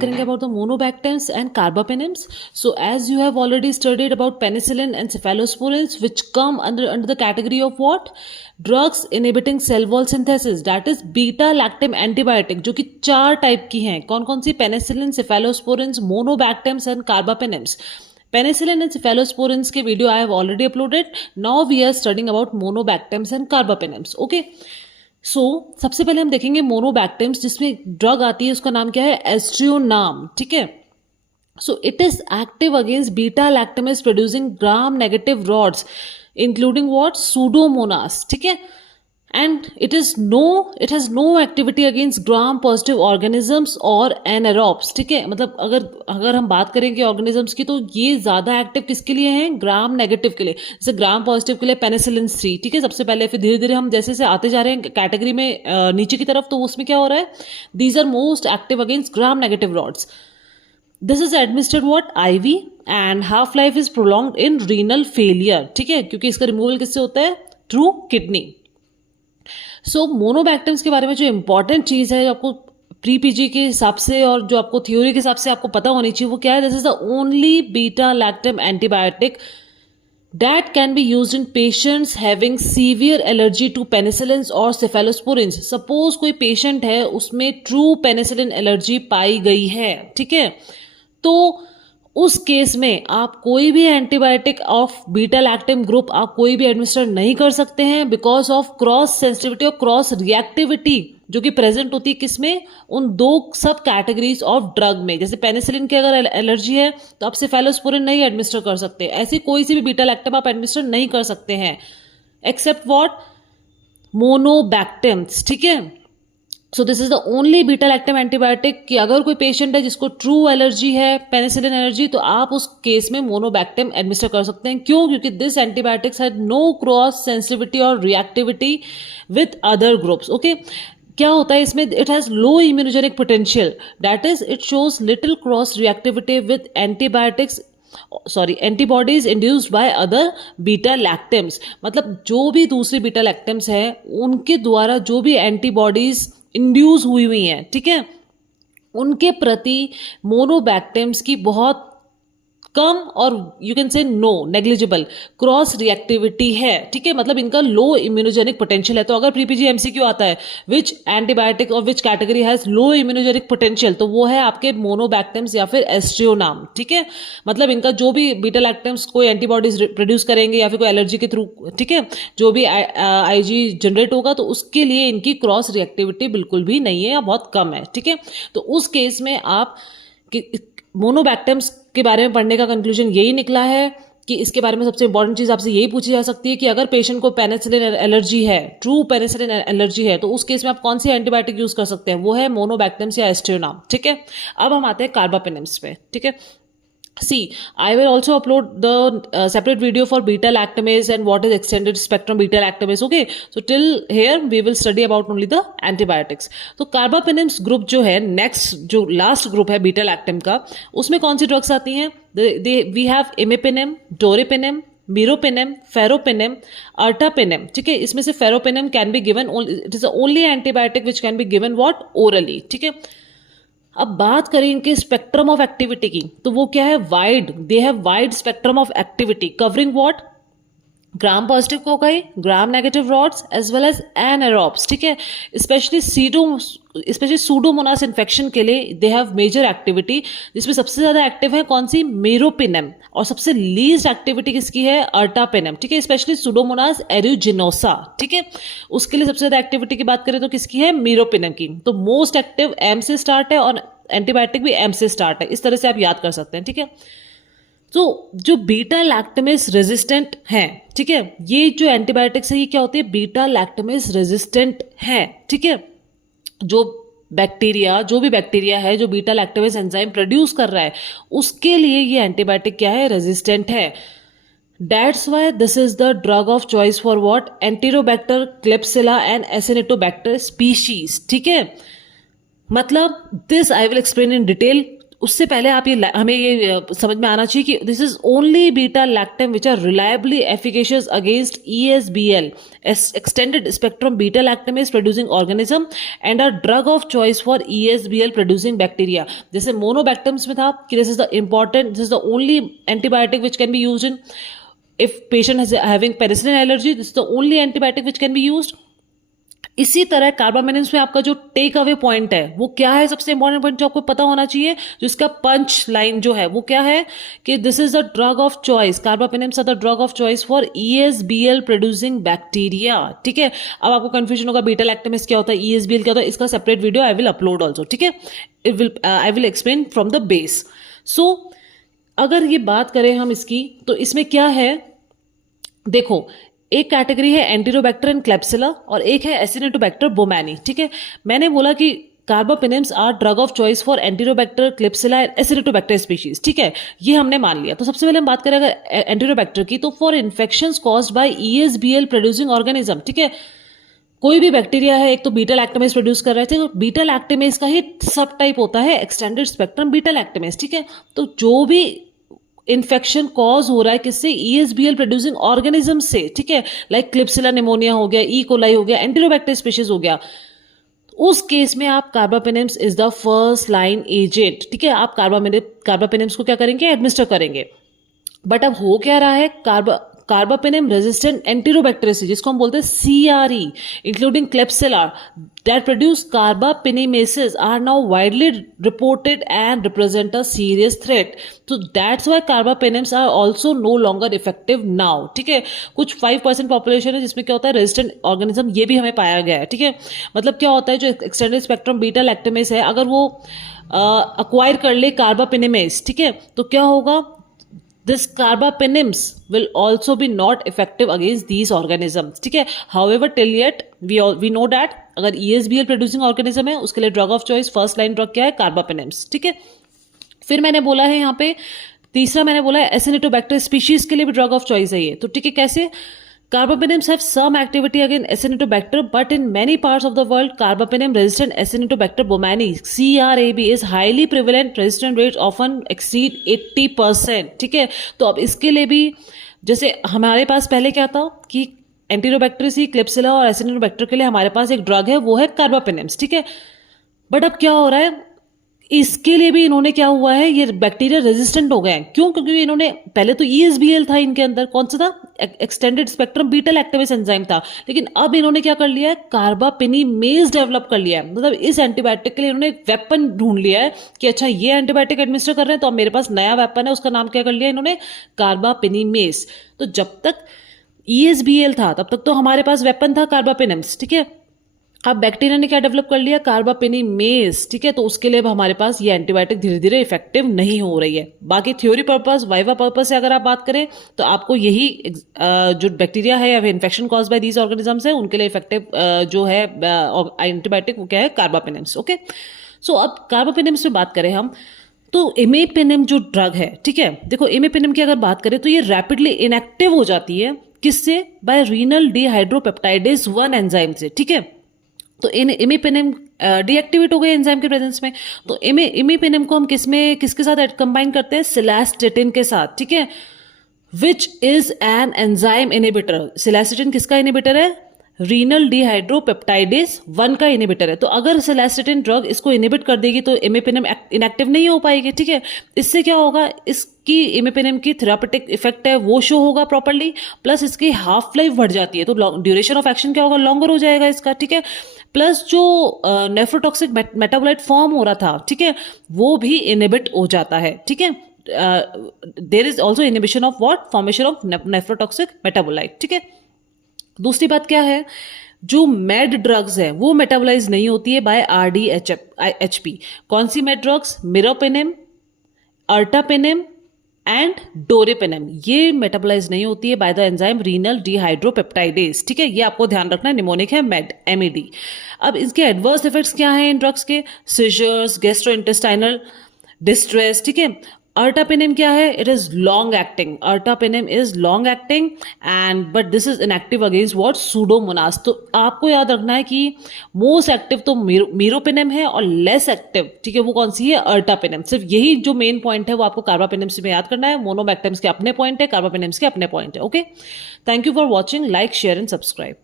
करेंगे about the monobacteriums and carbapenems. So as you have already studied about penicillin and cephalosporins which come under the category of what? Drugs inhibiting cell wall synthesis, that is beta lactam antibiotic, जो कि 4 type की हैं. कौन कौन सी? Penicillin, cephalosporins, monobacteriums and carbapenems. Penicillin and cephalosporins के video I have already uploaded. Now we are studying about monobacteriums and carbapenems. Okay. सो सबसे पहले हम देखेंगे मोनोबैक्टेरियम्स, जिसमें ड्रग आती है, उसका नाम क्या है? एस्ट्रियोनाम. ठीक है. So it is active against beta lactamase producing gram negative rods including what? Pseudomonas. ठीक है. And it has no activity against gram positive organisms और एनारोब्स. ठीक है. मतलब अगर हम बात करेंगे ऑर्गेनिजम्स की, तो ये ज्यादा एक्टिव किसके लिए हैं? ग्राम नेगेटिव के लिए. जैसे ग्राम पॉजिटिव के लिए पेनिसिलिन 3. ठीक है, सबसे पहले. फिर धीरे धीरे हम जैसे से आते जा रहे हैं कैटेगरी में नीचे की तरफ, तो उसमें क्या हो रहा है? These are most active against gram negative rods. This is administered what? IV, and half life is prolonged in renal failure. ठीक है, क्योंकि इसका रिमूवल किससे होता है? Through kidney. सो मोनोबैक्टेरियम्स के बारे में जो इंपॉर्टेंट चीज है, जो आपको प्री पीजी के हिसाब से और जो आपको थ्योरी के हिसाब से आपको पता होनी चाहिए, वो क्या है? This is the only beta lactam antibiotic that can be used in patients having severe allergy to penicillins or cephalosporins. Suppose कोई पेशेंट है, उसमें ट्रू पेनिसिलिन एलर्जी पाई गई है. ठीक है, तो उस केस में आप कोई भी antibiotic of beta lactam group आप कोई भी एडमिनिस्टर नहीं कर सकते हैं, बिकॉज ऑफ क्रॉस सेंसिटिविटी और क्रॉस रिएक्टिविटी जो कि प्रेजेंट होती है किसमें? उन 2 सब कैटेगरीज ऑफ ड्रग में. जैसे पेनिसिलिन की अगर एलर्जी है तो आप सेफेलोस्पोरिन नहीं एडमिनिस्टर कर सकते. ऐसे कोई सी भी बीटा लैक्टम आप एडमिनिस्टर नहीं कर सकते हैं, एक्सेप्ट व्हाट? मोनोबैक्टेरियम्स. ठीक है. So this is the only beta lactam antibiotic कि अगर कोई पेशेंट है जिसको ट्रू एलर्जी है, पेनिसिलिन एलर्जी, तो आप उस केस में मोनोबैक्टेरियम एडमिनिस्टर कर सकते हैं. क्यों? क्योंकि this antibiotics had no cross sensitivity और reactivity with other groups. Okay. क्या होता है इसमें? It has low immunogenic potential, that is it shows little cross reactivity with antibodies induced by other beta lactams. मतलब जो भी दूसरे बीटा लैक्टम्स हैं, उनके द्वारा जो भी एंटीबॉडीज इंड्यूस हुई हैं, ठीक है, उनके प्रति मोनोबैक्टेरियम्स की बहुत कम और you can say no negligible cross reactivity है. ठीक है, मतलब इनका लो इम्यूनोजेनिक पोटेंशियल है. तो अगर प्रीपीजी एमसीक्यू आता है विच एंटीबायोटिक और which category has low immunogenic potential, तो वो है आपके मोनोबैक्टेरियम्स या फिर एस्ट्रियोनाम. ठीक है, मतलब इनका जो भी बीटा लैक्टम्स कोई एंटीबॉडीज प्रोड्यूस करेंगे या फिर कोई एलर्जी के थ्रू, ठीक है, जो भी IG जनरेट होगा, तो उसके लिए इनकी क्रॉस रिएक्टिविटी बिल्कुल भी नहीं है या बहुत कम है. ठीक है, तो उस केस में आप मोनोबैक्टेरियम्स के बारे में पढ़ने का कंक्लूजन यही निकला है कि इसके बारे में सबसे इंपॉर्टेंट चीज आपसे यही पूछी जा सकती है कि अगर पेशेंट को पेनिसिलिन एलर्जी है, ट्रू पेनिसिलिन एलर्जी है, तो उस केस में आप कौन सी एंटीबायोटिक यूज कर सकते हैं? वो है मोनोबैक्टेरियम्स या एस्ट्रियोनाम. ठीक है, अब हम आते हैं कार्बापेनिम्स पे. ठीक है. See, I will also upload the separate video for beta lactamase and what is extended spectrum beta lactamase. Okay, so till here we will study about only the antibiotics. तो कार्बापेनिम्स ग्रुप जो है, नेक्स्ट जो last group है beta lactam का, उसमें कौन सी drugs आती हैं? We have imipenem, doripenem, meropenem, ferropenem, ertapenem. ठीक है, इसमें से ferropenem can be given, it is the only antibiotic which can be given what? Orally. ठीक है. अब बात करें इनके स्पेक्ट्रम ऑफ एक्टिविटी की, तो वो क्या है? Wide. They have wide spectrum of activity covering what? Gram positive cocci, gram negative rods as well as anaerobes. ठीक है, स्पेशली सूडोमोनास इन्फेक्शन के लिए दे हैव मेजर एक्टिविटी, जिसमें सबसे ज्यादा एक्टिव है कौन सी? मेरोपेनम. और सबसे लीस्ट एक्टिविटी किसकी है? अर्टापेनम. ठीक है, स्पेशली सूडोमोनास एरिजिनोसा. ठीक है, उसके लिए सबसे ज्यादा एक्टिविटी की बात करें तो किसकी है? मेरोपेनम की. तो मोस्ट एक्टिव M से स्टार्ट है और एंटीबायोटिक भी M से स्टार्ट है. इस तरह से आप याद कर सकते हैं. ठीक है, तो जो बीटा लैक्टमेज रेजिस्टेंट हैं, ठीक है, ये जो एंटीबायोटिक्स है ये क्या होते हैं? बीटा लैक्टमेज रेजिस्टेंट हैं. ठीक है, जो भी बैक्टीरिया है जो बीटा लैक्टमेज एंजाइम प्रोड्यूस कर रहा है, उसके लिए ये एंटीबायोटिक क्या है? रेजिस्टेंट है. That's why this is the drug of choice for what? Enterobacter, Klebsiella and Acinetobacter species. ठीक है, मतलब this I will explain in detail उससे पहले आप हमें ये समझ में आना चाहिए कि this is only beta lactam which are reliably efficacious against ESBL, extended spectrum beta lactam is producing organism and are drug of choice for ESBL producing bacteria. जैसे मोनोबैक्टम्स में था कि this is the only antibiotic which can be used in if patient is having penicillin allergy, this is the only antibiotic which can be used. इसी तरह कार्बामेनेम्स में आपका जो take away point है वो क्या है, सबसे इंपॉर्टेंट पॉइंट जो आपको पता होना चाहिए, जो इसका पंच लाइन जो है वो क्या है कि this is the drug of choice, carbapenems are the drug of choice for ESBL producing bacteria. ठीक है, अब आपको कंफ्यूजन होगा बीटा लैक्टमेस क्या होता है, ESBL क्या होता है, इसका separate video I will upload also. ठीक है, I will explain from the base. So अगर ये बात करें हम इसकी, तो इसमें क्या है, देखो एक कैटेगरी है एंटीरोबैक्टर एंड क्लेप्सिला और एक है एसिनिटोबैक्टर बोमैनी। ठीक है, मैंने बोला कि carbapenems are drug of choice for Enterobacter, Klebsiella and Acinetobacter species. ठीक है, ये हमने मान लिया। तो सबसे पहले हम बात करें अगर एंटीरोबैक्टर की, तो for infections caused by ESBL producing organism. ठीक है, कोई भी बैक्टीरिया है, एक तो बीटा लैक्टमेस प्रोड्यूस कर रहे थे, तो बीटा लैक्टमेस का ही सब टाइप होता है एक्सटेंडेड स्पेक्ट्रम बीटा लैक्टमेस। ठीक है, तो जो भी इन्फेक्शन कॉज हो रहा है किससे, ESBL प्रोड्यूसिंग ऑर्गेनिज्म से। ठीक है, लाइक क्लिप्सिला निमोनिया हो गया, ई कोलाई हो गया, एंटीरोबैक्टर स्पीशीज हो गया, उस केस में आप carbapenems is the first line agent. ठीक है, आप कार्बापेनेम्स को क्या करेंगे, एडमिनिस्टर करेंगे। बट अब हो क्या रहा है, कार्बापेनेम रेजिस्टेंट एंटीरोबैक्टेरियस, जिसको हम बोलते हैं CRE, including Klebsiella that produce carbapenimases are now widely reported and represent a serious threat. So that's why carbapenems are also no longer effective now. ठीक है, कुछ 5% पॉपुलेशन है जिसमें क्या होता है, रेजिस्टेंट ऑर्गेनिज्म, ये भी हमें पाया गया है। ठीक है, मतलब क्या होता है, जो एक्सटेंडेड स्पेक्ट्रम बीटा लैक्टमेस है, अगर वो अक्वायर कर ले कार्बापेनेमेस, ठीक है, तो क्या होगा, this carbapenems will also be not effective against these organisms. ठीक है, however till yet we know that अगर ESBL प्रोड्यूसिंग ऑर्गेनिज्म है उसके लिए drug of choice first line drug क्या है, कार्बापेनेम्स। ठीक है, फिर मैंने बोला है यहाँ पे तीसरा, मैंने बोला है एसिनिटोबैक्टर स्पीशीज के लिए भी ड्रग ऑफ चॉइस है ये। तो ठीक है, कैसे, carbapenems have some activity against Acinetobacter, but in many parts of the world, carbapenem-resistant Acinetobacter baumannii (CRAB) is highly prevalent. Resistant rates often exceed 80%. ठीक है, तो अब इसके लिए भी, जैसे हमारे पास पहले क्या था कि एंटीरोबैक्टर, क्लिप्सिला और एसिनिटोबैक्टर के लिए हमारे पास एक ड्रग है, वो है कार्बापेनेम्स। ठीक है, बट अब क्या हो रहा है, इसके लिए भी इन्होंने क्या हुआ है, ये बैक्टीरिया रेजिस्टेंट हो गए हैं। क्यों, क्योंकि इन्होंने पहले तो ESBL था इनके अंदर, कौन सा था, एक्सटेंडेड स्पेक्ट्रम बीटा लैक्टमेस एंजाइम था, लेकिन अब इन्होंने क्या कर लिया है, कार्बापेनीमेज डेवलप कर लिया है। मतलब इस एंटीबायोटिक के लिए इन्होंने एक वेपन ढूंढ लिया है कि अच्छा ये एंटीबायोटिक एडमिनिस्टर कर रहे हैं तो अब मेरे पास नया वेपन है, उसका नाम क्या कर लिया इन्होंने, कार्बापेनीमेज। तो जब तक ESBL था तब तक तो हमारे पास वेपन था कार्बापेनेम्स। ठीक है, अब बैक्टीरिया ने क्या डेवलप कर लिया, कार्बापेनीमेज। ठीक है, तो उसके लिए अब हमारे पास ये एंटीबायोटिक धीरे धीरे इफेक्टिव नहीं हो रही है। बाकी थ्योरी पर्पस, वाइवा पर्पस से अगर आप बात करें तो आपको यही जो बैक्टीरिया है या infection cause by these organisms है उनके लिए इफेक्टिव जो है एंटीबायोटिक वो क्या है, कार्बापेनेम्स। ओके, सो अब कार्बापेनेम्स में बात करें हम, तो इमेपेनेम जो ड्रग है, ठीक है, देखो इमेपेनेम की अगर बात करें तो ये रैपिडली इनएक्टिव हो जाती है, किससे, बाय रीनल डिहाइड्रोपेप्टाइडेज 1 एंजाइम से। ठीक है, तो इमेपेनेम डीएक्टिवेट हो गए एंजाइम के प्रेजेंस में, तो इमेपेनेम को हम किसके साथ कंबाइन करते हैं, सिलास्टेटिन के साथ। ठीक है, which is an enzyme inhibitor. Cilastatin किसका इनिबिटर है, रीनल डिहाइड्रोपेप्टाइडेज 1 का इनिबिटर है। तो अगर सिलास्टेटिन ड्रग इसको इनिबिट कर देगी तो इमेपेनेम इनएक्टिव नहीं हो पाएगी। ठीक है, इससे क्या होगा, इसकी इमेपेनेम की थेरापेटिक इफेक्ट है वो शो होगा प्रॉपर्ली, प्लस इसकी हाफ लाइफ बढ़ जाती है, तो ड्यूरेशन ऑफ एक्शन क्या होगा, लॉन्गर हो जाएगा इसका। ठीक है, प्लस जो नेफ्रोटॉक्सिक मेटाबोलाइट फॉर्म हो रहा था, ठीक है, वो भी इनिबिट हो जाता है। ठीक है, there is also inhibition of what, formation of nephrotoxic metabolite. ठीक है, दूसरी बात क्या है, जो मेड ड्रग्स है वो मेटाबोलाइज नहीं होती है बाय RDHP। कौन सी मेड ड्रग्स, मिरोपेनेम, अर्टापेनेम एंड डोरेपेनेम, ये मेटाबोलाइज नहीं होती है बाय द एंजाइम रीनल डिहाइड्रोपेप्टाइडेज। ठीक है, ये आपको ध्यान रखना है, निमोनिक है MED। अब इसके एडवर्स इफेक्ट्स क्या हैं इन ड्रग्स के, सीजर्स, गैस्ट्रोइंटेस्टाइनल डिस्ट्रेस, ठीक है, अर्टापिनिम क्या है? It is long acting. Ertapenem is long acting and but this is inactive against what? Pseudomonas. तो आपको याद रखना है कि मोस्ट एक्टिव तो मीरोपिनिम है और लेस एक्टिव, ठीक है, वो कौन सी है? अर्टापिनिम. सिर्फ यही जो मेन पॉइंट है वो आपको कार्बापेनिम्स में याद करना है. मोनोबैक्टेम्स के अपने पॉइंट है, कार्बापेनिम्स के अपने पॉइंट है. Okay, thank you for watching. Like, share and subscribe.